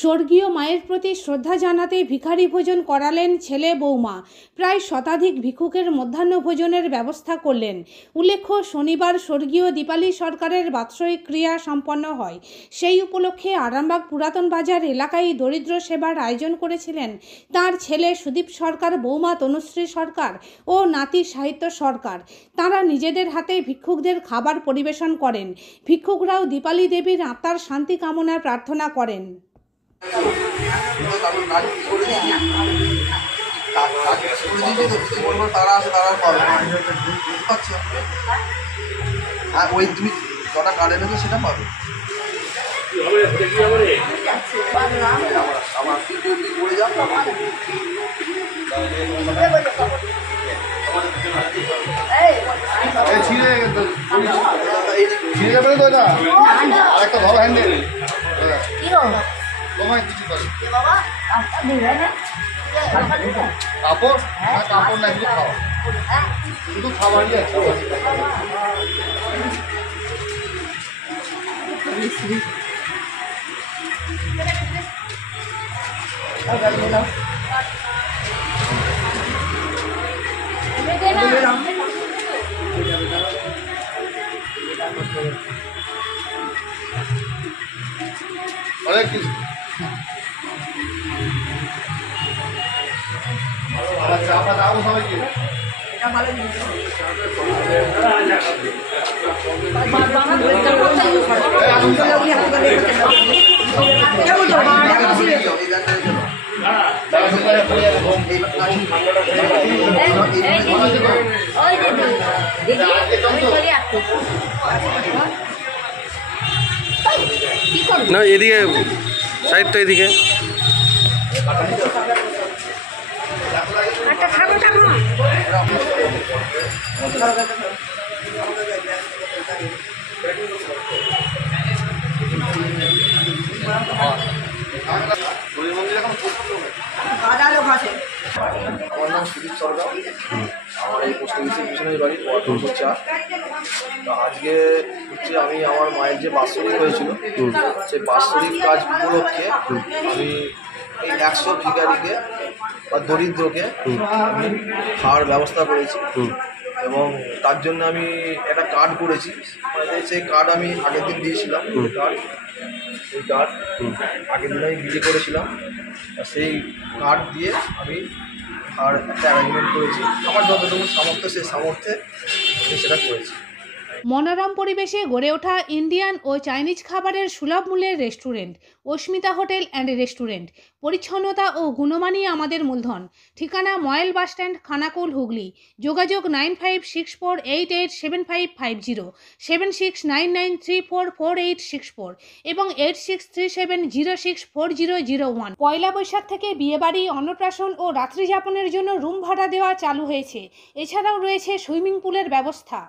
স্বর্গীয় মায়ের প্রতি শ্রদ্ধা জানাতে ভিখারি ভোজন করালেন ছেলে বৌমা। প্রায় শতাধিক ভিক্ষুকের মধ্যাহ্ন ভোজনের ব্যবস্থা করলেন। উল্লেখ্য, শনিবার স্বর্গীয় দীপালি সরকারের বাৎসরিক ক্রিয়া সম্পন্ন হয়। সেই উপলক্ষে আরামবাগ পুরাতন বাজার এলাকায় দরিদ্র সেবার আয়োজন করেছিলেন তার ছেলে সুদীপ সরকার, বৌমা তনুশ্রী সরকার ও নাতি সাহিত্য সরকার। তারা নিজেদের হাতে ভিক্ষুকদের খাবার পরিবেশন করেন। ভিক্ষুকরাও দীপালি দেবীর আত্মার শান্তি কামনার প্রার্থনা করেন। ওই তুমি কটা কার্ড এনেছো সেটা পাবে। পড়ে যাও একটা ধরো হ্যান্ডেল তোমায় কিছু করে কাপড় কাপড় না শুধু খাওয়া, শুধু খাবারই আছে। অনেক কিছু চাপা দাও সবাইকে। না এদিকে সাহিত্য এদিকে আমার নাম সুদীপ সরকার, আমার এই পোস্ট অফিসের পিছনের বাড়ি ওয়ার্ড নম্বর 4। তো আজকে হচ্ছে আমি আমার মায়ের যে বাৎসরিক হয়েছিল সেই বাৎসরিক কাজ উপলক্ষে আমি এই 100 ভিখারিকে বা দরিদ্রকে আমি খাওয়ার ব্যবস্থা করেছি এবং তার জন্য আমি একটা কার্ড করেছি। মানে সেই কার্ড আমি আগের দিন দিয়েছিলাম। এই কার্ড আগের দিন আমি বিলি করেছিলাম। সেই কার্ড দিয়ে আমি আর একটা অ্যারেঞ্জমেন্ট করেছি। আমার যতটুকু সামর্থ্য সেই সামর্থ্যে আমি সেটা করেছি। মনোরম পরিবেশে গড়ে ওঠা ইন্ডিয়ান ও চাইনিজ খাবারের সুলভ মূল্যের restaurant Asmita hotel and restaurant. পরিচ্ছন্নতা ও গুণমানই আমাদের মূলধন। ঠিকানা ময়েল বাসস্ট্যান্ড, খানাকুল, হুগলি। যোগাযোগ 9564887550, 7699344864 এবং 8637064001। পয়লা বৈশাখ থেকে বিয়েবাড়ি, অন্নপ্রাশন ও রাত্রিযাপনের জন্য রুম ভাড়া দেওয়া চালু হয়েছে। এছাড়াও রয়েছে সুইমিং পুলের ব্যবস্থা।